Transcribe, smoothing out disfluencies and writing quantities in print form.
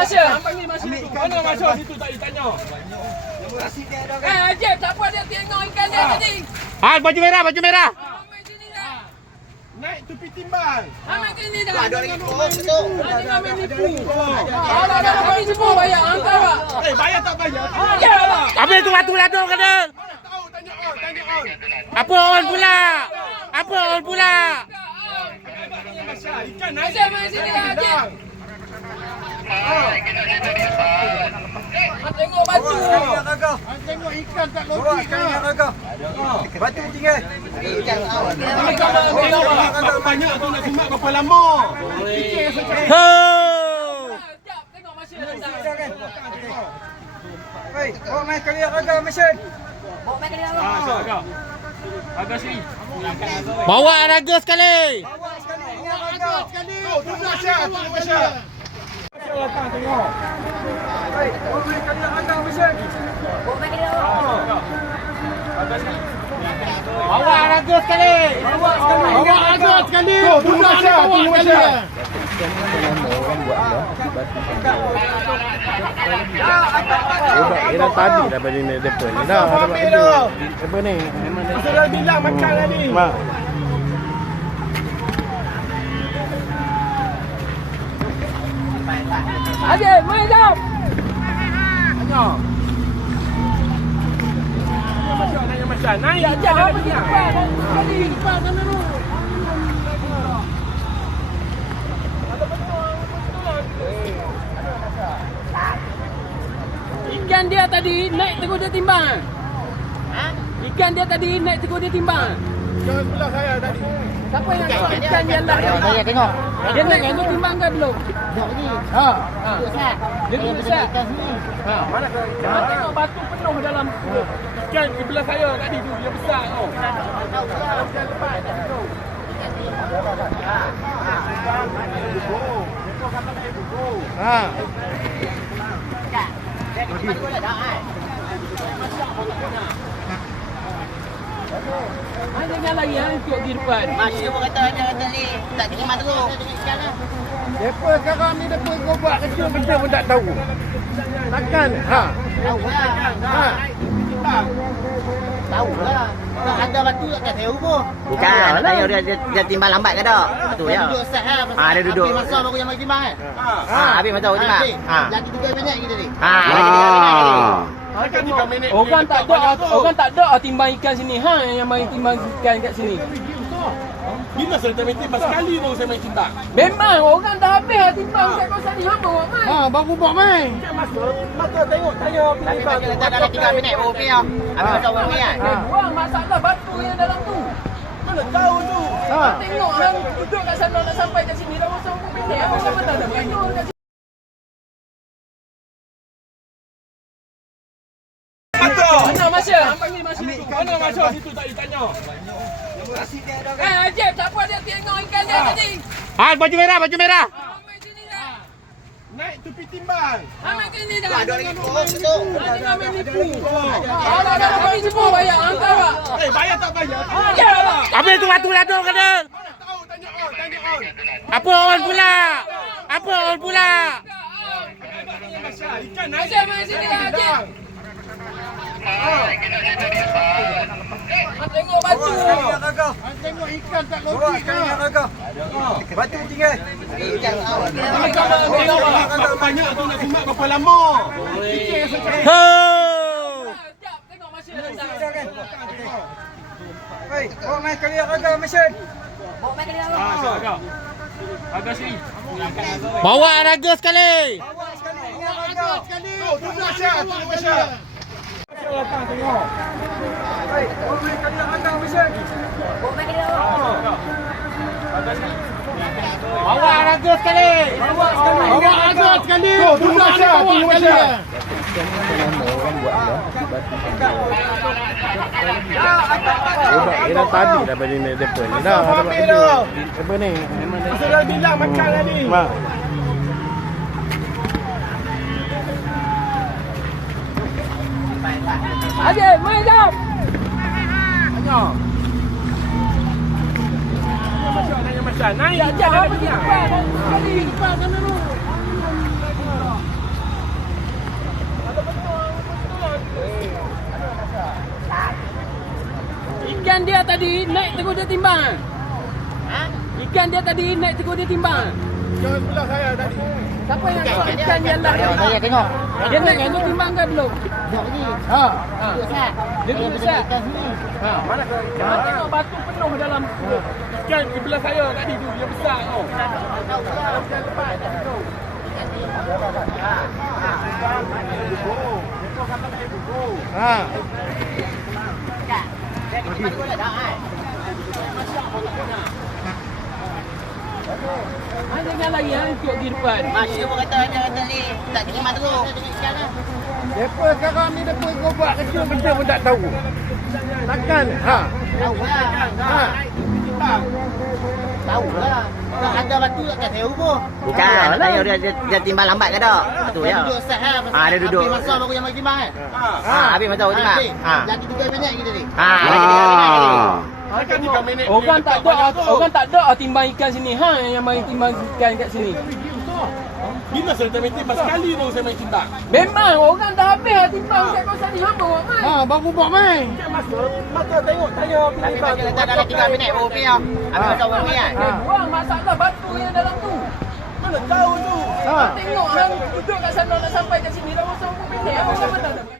Masya. Mana Masya situ tak ditanya. Ajib, tak apa dia tengok ikan dia tadi. Baju merah, baju merah. Naik tepi timbang. Amat sini dah. Ada lagi kos tu. Ada main nipu. Ada kami semua bayar angka pak. Bayar tak bayar? Ya. Habis tu batu ladung kena. Tahu tanya on. Apa on pula? Apa on pula? Ikan naik main sini dah Ajib. Tengok batu. Tengok ikan tak logik ke? Batu tinggal. Banyak tu nak sumak berapa lama? Ho! Tengok Masya datang. Hei, bawa main kali agak mesin. Agak sini. Bawa raga sekali. Bawa sekali ingat agak. Tunggu Masya. Datang tengok. Hei, bawa main kali agak mesin. Bawa raga sekali. Bawa raga sekali. Tunggu Masya. Dia dah tadi dah bagi ni depa ni dah ada video. Apa ni? Sudah bilang makan tadi. Mak. Ajib, main jap. Masya. Naik je dah pergi. Tadi depan sana tu. Ikan dia tadi naik tegur dia timbang. Ikan dia tadi naik tegur dia timbang. Jangan sebelah saya tadi. Siapa yang tengok ikan yang dah? Saya tengok. Dia naik tegur timbang ke belum? Ha. Dia tu besar. Mana tengok batu penuh dalam ikan di belah saya tadi tu dia besar tu. Ha. Mana yang lagi yang ikut di depan? Masih pun kata ni tak terima terus. Depa sekarang ni depa gobak kecil benda pun tak tahu. Takkan? Ha. Tahu lah. Tahu lah. Tak ada batu tak tahu pun. Bukan, tanya dia timbang lambat ke tak? Betul ya. Duduk set lah. Dia duduk. Habis masa baru yang bagi timbang kan? Habis masa awak timbang. Lagi 3 minit lagi tadi. Orang tak ada timbang ikan sini. Yang main timbang ikan kat sini. Bila saya main timbang sekali baru saya main timbang. Memang orang dah habis timbang kat kawasan ni hamba buat main. Baru buat main. Masa tengok tanya Kita dah ada 3 minit baru pergi lah. Habis masa baru pergi kan? Wah, masalah batu yang dalam tu. Mana tahu tu. Tengok hang duduk kat sana nak sampai kat sini dah masa 1 minit. Orang mana dah main kat sini. Mana Masya? Mana Masya situ tak ditanya. Ajib, tak apa dia tengok ikan dia tadi. Baju merah, baju merah. Main sini dah. Naik tepi timbang. Main sini dah. Ada lagi kos tu. Ada main nipu. Ada kami semua bayar angka pak. Bayar tak bayar? Habis tu batu ladung kena. Mana tahu tanya on. Apa on pula? Apa on pula? Ikan naik. Masya main sini dah Ajib. Tengok batu. Tengok ikan tak logik ke? Batu tinggal. Banyak tu nak sumak berapa lama? Ho! Tengok Masya datang. Hei, bawa main kali agak mesin. Agak sini. Bawa raga sekali. Bawa sekali ingat agak. Tunggu Masya. Datang tengok. Hei, bawa main kali agak mesin. Bawa raga sekali. Bawa raga sekali. Tunggu Masya. Dia dah tadi dah bagi ni depa ni dah ada video. Apa ni? Sudah bilang makan tadi. Mak. Ajib, main jap. Masya. Naik je dah pergi. Tadi depan sana tu. Ikan dia tadi naik terus dia timbang. Ikan dia tadi naik terus dia timbang. Jangan sebelah saya tadi. Siapa yang tengok ikan dia lah? Saya tengok. Dia naik terus timbang kan belum? Ha. Dia duduk besar. Mana tengok batu penuh dalam ikan sebelah saya tadi tu dia besar tau. Ha. Jangan lagi untuk di depan. Masih pun kata ni tak terima terus. Depa sekarang ni depa gobak kecil benda pun tak tahu. Takkan? Ha. Tahu lah. Ha. Tahu lah. Tak ada batu tak saya hubung. Bukan, tanya dia timbang lambat ke tak? Tu ya. Duduk set lah. Dia duduk. Habis masa baru yang bagi timbang kan? Habis masa timbang. Lagi 3 minit kita ni. Orang tak ada timbang ikan sini. Yang main timbang ikan kat sini. Bila saya main timbang sekali baru saya main timbang. Memang orang dah habis timbang kat kawasan ni hamba buat main. Ha, baru buat main. Mata tengok tanya Tapi macam letak dalam 3 minit baru pergi. Habis masa baru pergi kan? Buang masalah batu yang dalam tu. mana tahu tu. Ha. Tengok orang duduk kat sana nak sampai kat sini dah masa 4 minit. Apa sama tak?